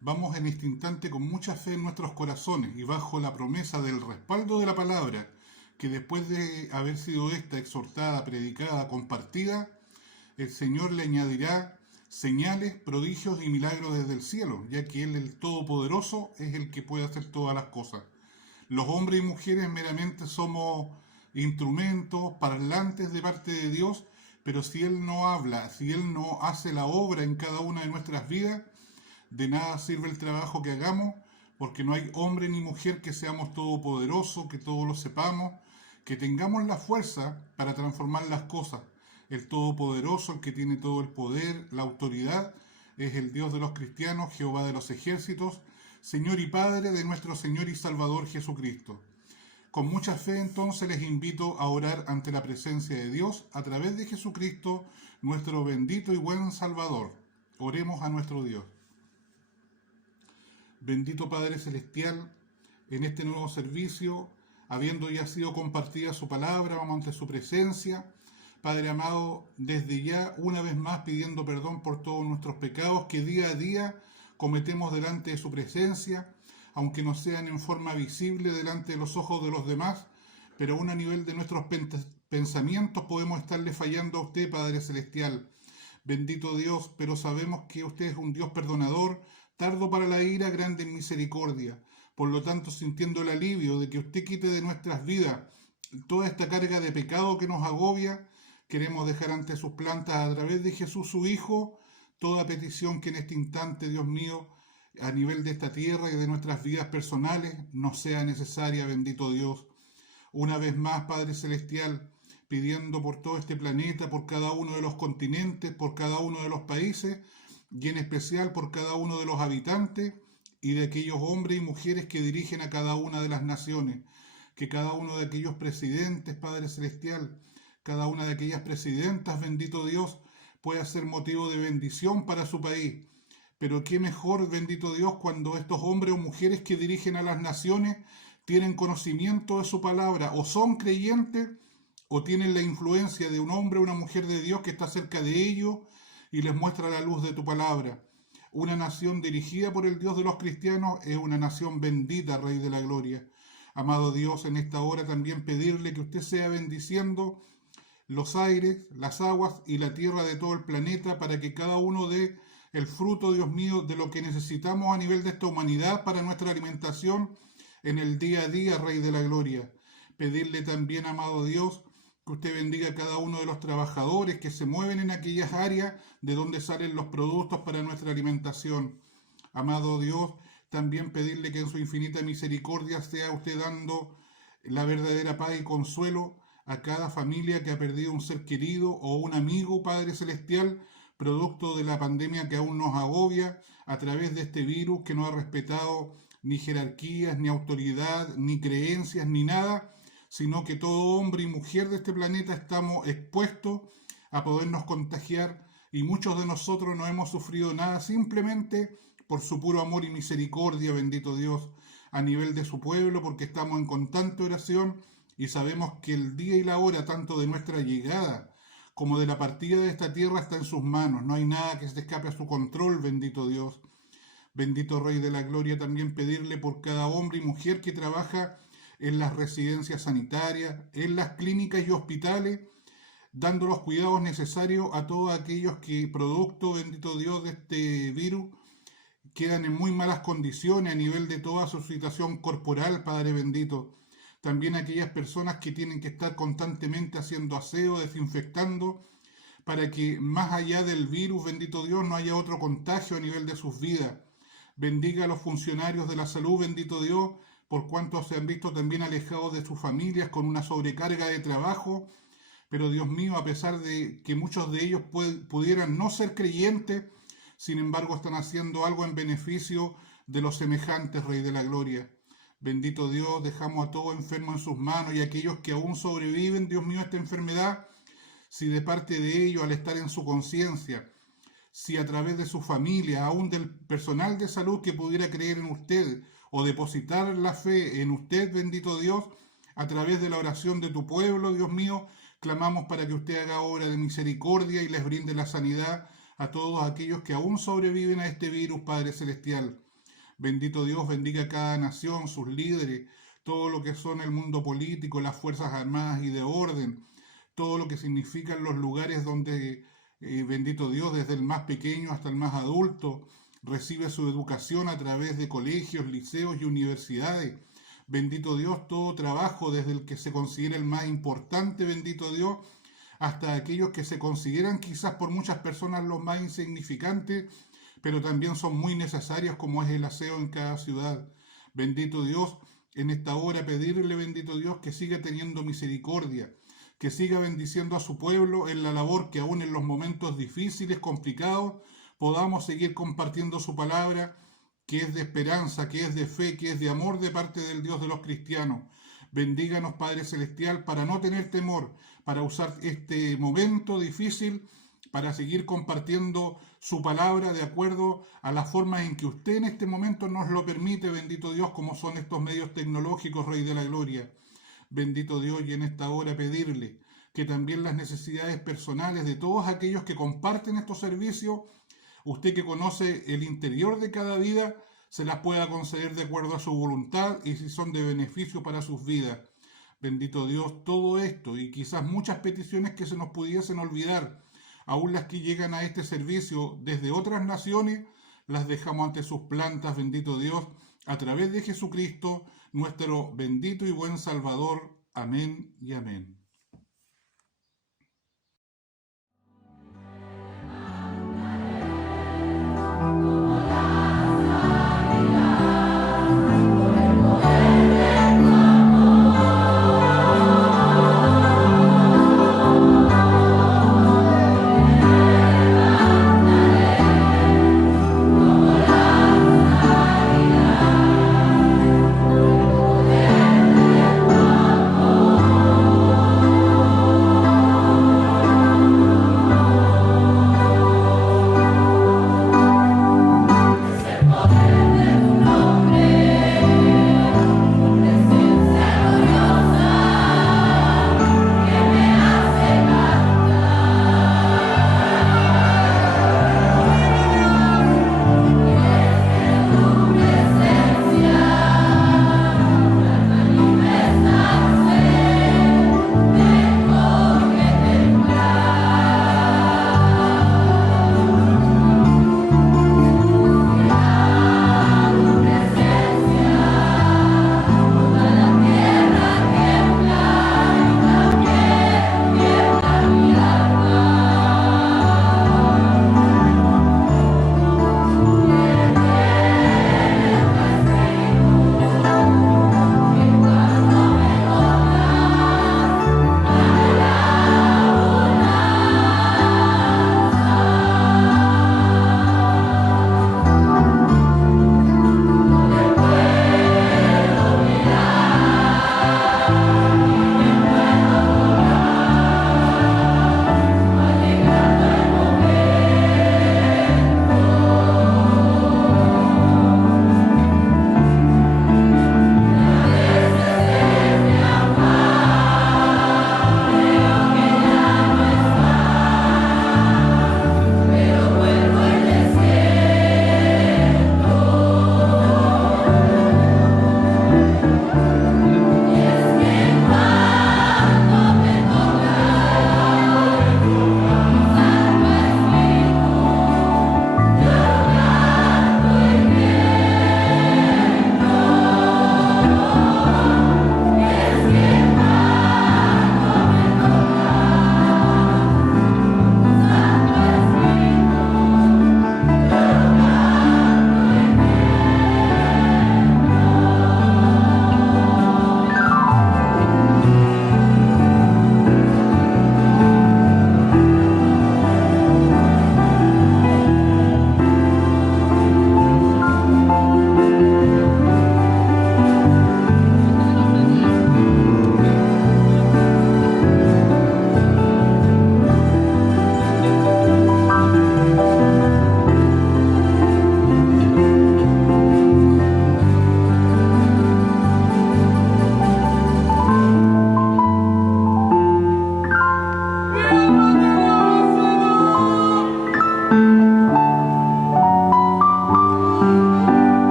vamos en este instante con mucha fe en nuestros corazones y bajo la promesa del respaldo de la palabra, que después de haber sido esta exhortada, predicada, compartida, el Señor le añadirá señales, prodigios y milagros desde el cielo, ya que Él, el Todopoderoso, es el que puede hacer todas las cosas. Los hombres y mujeres meramente somos instrumentos, parlantes de parte de Dios, pero si Él no habla, si Él no hace la obra en cada una de nuestras vidas, de nada sirve el trabajo que hagamos, porque no hay hombre ni mujer que seamos todopoderosos, que todos lo sepamos, que tengamos la fuerza para transformar las cosas. El Todopoderoso, el que tiene todo el poder, la autoridad, es el Dios de los cristianos, Jehová de los ejércitos, Señor y Padre de nuestro Señor y Salvador Jesucristo. Con mucha fe entonces les invito a orar ante la presencia de Dios a través de Jesucristo, nuestro bendito y buen Salvador. Oremos a nuestro Dios. Bendito Padre Celestial, en este nuevo servicio, habiendo ya sido compartida su palabra, vamos ante su presencia. Padre amado, desde ya, una vez más, pidiendo perdón por todos nuestros pecados que día a día cometemos delante de su presencia, aunque no sean en forma visible delante de los ojos de los demás, pero aún a nivel de nuestros pensamientos podemos estarle fallando a usted, Padre Celestial. Bendito Dios, pero sabemos que usted es un Dios perdonador, tardo para la ira, grande en misericordia. Por lo tanto, sintiendo el alivio de que usted quite de nuestras vidas toda esta carga de pecado que nos agobia, queremos dejar ante sus plantas a través de Jesús su Hijo toda petición que en este instante, Dios mío, a nivel de esta tierra y de nuestras vidas personales, nos sea necesaria, bendito Dios. Una vez más, Padre Celestial, pidiendo por todo este planeta, por cada uno de los continentes, por cada uno de los países, y en especial por cada uno de los habitantes y de aquellos hombres y mujeres que dirigen a cada una de las naciones, que cada uno de aquellos presidentes, Padre Celestial, cada una de aquellas presidentas, bendito Dios, pueda ser motivo de bendición para su país. Pero qué mejor, bendito Dios, cuando estos hombres o mujeres que dirigen a las naciones tienen conocimiento de su palabra, o son creyentes, o tienen la influencia de un hombre o una mujer de Dios que está cerca de ellos y les muestra la luz de tu palabra. Una nación dirigida por el Dios de los cristianos es una nación bendita, Rey de la Gloria. Amado Dios, en esta hora también pedirle que usted sea bendiciendo los aires, las aguas y la tierra de todo el planeta para que cada uno dé el fruto, Dios mío, de lo que necesitamos a nivel de esta humanidad para nuestra alimentación en el día a día, Rey de la Gloria. Pedirle también, amado Dios, que usted bendiga a cada uno de los trabajadores que se mueven en aquellas áreas de donde salen los productos para nuestra alimentación. Amado Dios, también pedirle que en su infinita misericordia sea usted dando la verdadera paz y consuelo a cada familia que ha perdido un ser querido o un amigo, Padre Celestial, producto de la pandemia que aún nos agobia a través de este virus que no ha respetado ni jerarquías, ni autoridad, ni creencias, ni nada, sino que todo hombre y mujer de este planeta estamos expuestos a podernos contagiar y muchos de nosotros no hemos sufrido nada simplemente por su puro amor y misericordia, bendito Dios, a nivel de su pueblo, porque estamos en constante oración y sabemos que el día y la hora, tanto de nuestra llegada como de la partida de esta tierra, está en sus manos. No hay nada que se escape a su control, bendito Dios. Bendito Rey de la Gloria, también pedirle por cada hombre y mujer que trabaja en las residencias sanitarias, en las clínicas y hospitales, dando los cuidados necesarios a todos aquellos que, producto, bendito Dios, de este virus, quedan en muy malas condiciones a nivel de toda su situación corporal, Padre bendito. También aquellas personas que tienen que estar constantemente haciendo aseo, desinfectando, para que más allá del virus, bendito Dios, no haya otro contagio a nivel de sus vidas. Bendiga a los funcionarios de la salud, bendito Dios, por cuanto se han visto también alejados de sus familias con una sobrecarga de trabajo. Pero Dios mío, a pesar de que muchos de ellos pudieran no ser creyentes, sin embargo están haciendo algo en beneficio de los semejantes, Rey de la Gloria. Bendito Dios, dejamos a todo enfermo en sus manos y aquellos que aún sobreviven, Dios mío, a esta enfermedad, si de parte de ellos, al estar en su conciencia, si a través de su familia, aún del personal de salud que pudiera creer en usted o depositar la fe en usted, bendito Dios, a través de la oración de tu pueblo, Dios mío, clamamos para que usted haga obra de misericordia y les brinde la sanidad a todos aquellos que aún sobreviven a este virus, Padre Celestial. Bendito Dios, bendiga a cada nación, sus líderes, todo lo que son el mundo político, las Fuerzas Armadas y de orden, todo lo que significan los lugares donde, bendito Dios, desde el más pequeño hasta el más adulto, recibe su educación a través de colegios, liceos y universidades. Bendito Dios, todo trabajo, desde el que se considera el más importante, bendito Dios, hasta aquellos que se consideran quizás por muchas personas los más insignificantes, pero también son muy necesarios, como es el aseo en cada ciudad. Bendito Dios, en esta hora pedirle, bendito Dios, que siga teniendo misericordia, que siga bendiciendo a su pueblo en la labor que aún en los momentos difíciles, complicados, podamos seguir compartiendo su palabra, que es de esperanza, que es de fe, que es de amor de parte del Dios de los cristianos. Bendíganos, Padre Celestial, para no tener temor, para usar este momento difícil, para seguir compartiendo su palabra de acuerdo a la forma en que usted en este momento nos lo permite, bendito Dios, como son estos medios tecnológicos, Rey de la Gloria. Bendito Dios, y en esta hora pedirle que también las necesidades personales de todos aquellos que comparten estos servicios, usted que conoce el interior de cada vida, se las pueda conceder de acuerdo a su voluntad y si son de beneficio para sus vidas. Bendito Dios, todo esto y quizás muchas peticiones que se nos pudiesen olvidar, aún las que llegan a este servicio desde otras naciones, las dejamos ante sus plantas, bendito Dios, a través de Jesucristo, nuestro bendito y buen Salvador. Amén y amén.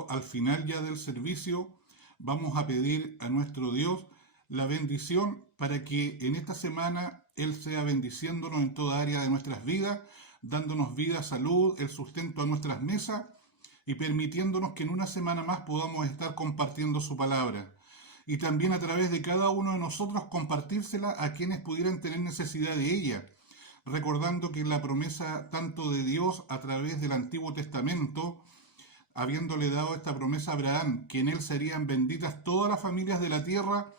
llegado al final ya del servicio, vamos a pedir a nuestro Dios la bendición para que en esta semana Él sea bendiciéndonos en toda área de nuestras vidas, dándonos vida, salud, el sustento a nuestras mesas y permitiéndonos que en una semana más podamos estar compartiendo su palabra. Y también a través de cada uno de nosotros compartírsela a quienes pudieran tener necesidad de ella, recordando que la promesa tanto de Dios a través del Antiguo Testamento, habiéndole dado esta promesa a Abraham, que en él serían benditas todas las familias de la tierra,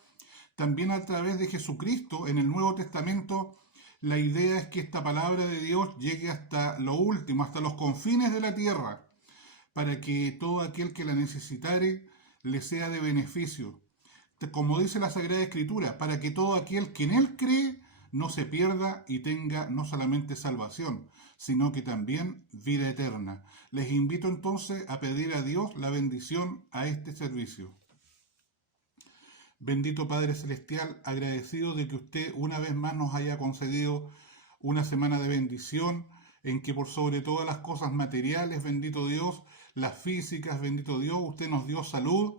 también a través de Jesucristo en el Nuevo Testamento, la idea es que esta palabra de Dios llegue hasta lo último, hasta los confines de la tierra, para que todo aquel que la necesitare le sea de beneficio. Como dice la Sagrada Escritura, para que todo aquel que en él cree no se pierda y tenga no solamente salvación, sino que también vida eterna. Les invito entonces a pedir a Dios la bendición a este servicio. Bendito Padre Celestial, agradecido de que usted una vez más nos haya concedido una semana de bendición, en que por sobre todas las cosas materiales, bendito Dios, las físicas, bendito Dios, usted nos dio salud,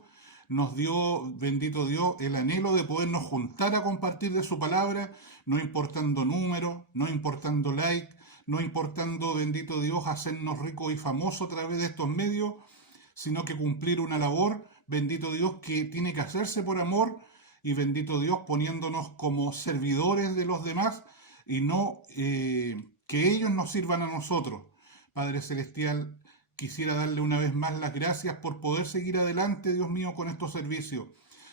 nos dio, bendito Dios, el anhelo de podernos juntar a compartir de su palabra, no importando números, no importando like, no importando, bendito Dios, hacernos ricos y famosos a través de estos medios, sino que cumplir una labor, bendito Dios, que tiene que hacerse por amor y bendito Dios poniéndonos como servidores de los demás y no que ellos nos sirvan a nosotros. Padre Celestial, quisiera darle una vez más las gracias por poder seguir adelante, Dios mío, con estos servicios.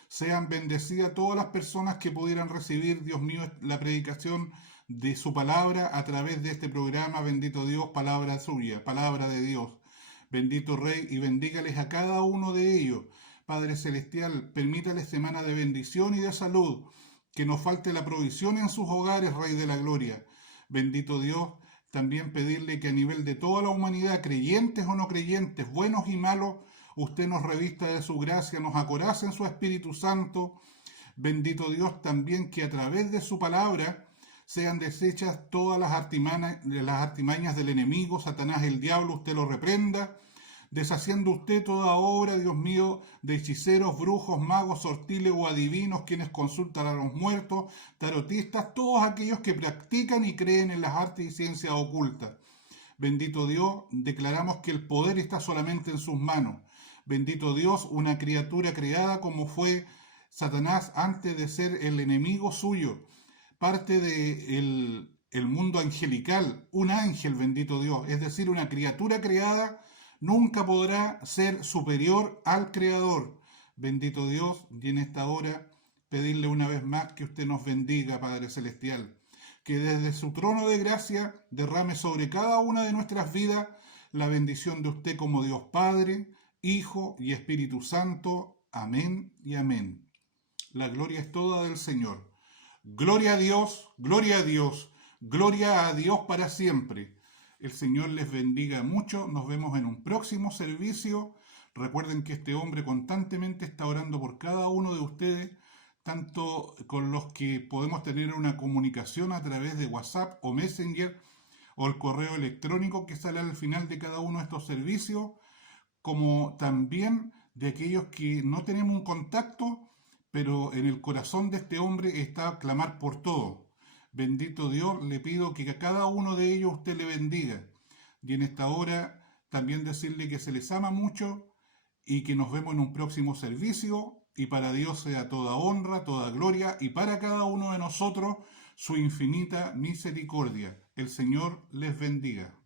Sean bendecidas todas las personas que pudieran recibir, Dios mío, la predicación de su palabra a través de este programa, bendito Dios, palabra suya, palabra de Dios. Bendito Rey, y bendígales a cada uno de ellos. Padre Celestial, permítales semana de bendición y de salud, que nos falte la provisión en sus hogares, Rey de la Gloria. Bendito Dios, también pedirle que a nivel de toda la humanidad, creyentes o no creyentes, buenos y malos, usted nos revista de su gracia, nos acorace en su Espíritu Santo. Bendito Dios, también que a través de su palabra sean deshechas todas las artimañas del enemigo, Satanás, el diablo, usted lo reprenda, deshaciendo usted toda obra, Dios mío, de hechiceros, brujos, magos, sortiles o adivinos, quienes consultan a los muertos, tarotistas, todos aquellos que practican y creen en las artes y ciencias ocultas. Bendito Dios, declaramos que el poder está solamente en sus manos. Bendito Dios, una criatura creada como fue Satanás antes de ser el enemigo suyo, parte del mundo angelical, un ángel, bendito Dios, es decir, una criatura creada, nunca podrá ser superior al Creador. Bendito Dios, y en esta hora pedirle una vez más que usted nos bendiga, Padre Celestial, que desde su trono de gracia derrame sobre cada una de nuestras vidas la bendición de usted como Dios Padre, Hijo y Espíritu Santo. Amén y amén. La gloria es toda del Señor. Gloria a Dios, gloria a Dios, gloria a Dios para siempre. El Señor les bendiga mucho. Nos vemos en un próximo servicio. Recuerden que este hombre constantemente está orando por cada uno de ustedes, tanto con los que podemos tener una comunicación a través de WhatsApp o Messenger o el correo electrónico que sale al final de cada uno de estos servicios, como también de aquellos que no tenemos un contacto, pero en el corazón de este hombre está clamar por todo. Bendito Dios, le pido que a cada uno de ellos usted le bendiga. Y en esta hora también decirle que se les ama mucho y que nos vemos en un próximo servicio. Y para Dios sea toda honra, toda gloria y para cada uno de nosotros su infinita misericordia. El Señor les bendiga.